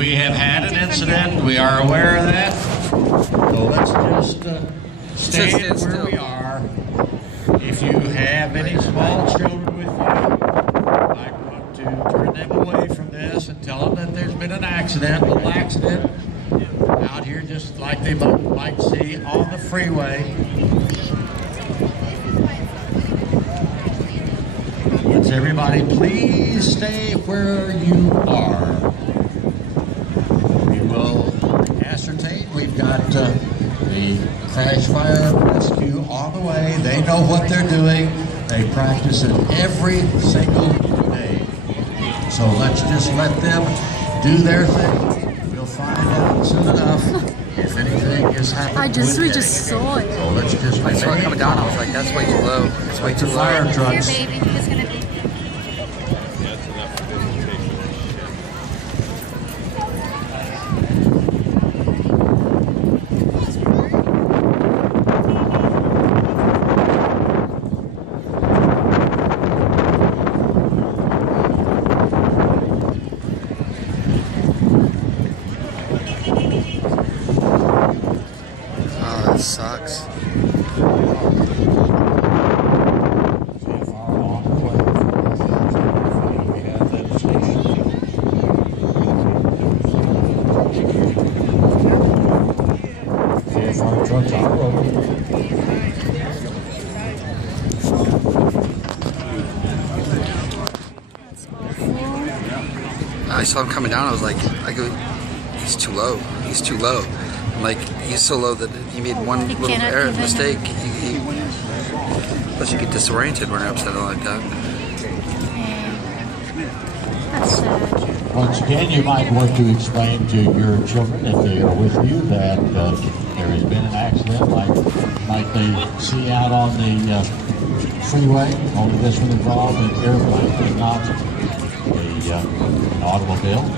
We have had an incident. We are aware of that. So let's just stay where we are. If you have any small children with you, I want to turn them away from this and tell them that there's been an accident, a little accident out here, just like they might see on the freeway. Let's everybody please stay where you are. We will ascertain. We've got the crash fire rescue on the way. They know what they're doing. They practice it every single day. So let's just let them do their thing. We'll find out soon enough if anything is happening. We just saw it. So let's just I saw it coming down. I was like, that's way too low. It's way too low. Fire trucks. Here, baby. It's gonna be. Sucks. I saw him coming down. I was like, he's too low. He's too low. Like, he's so low that he made one little error, mistake. Plus, you get disoriented when you're upset like that. That's sad. Once again, you might want to explain to your children, if they are with you, that there has been an accident like they see out on the freeway. Only this one involved an airplane and not an automobile.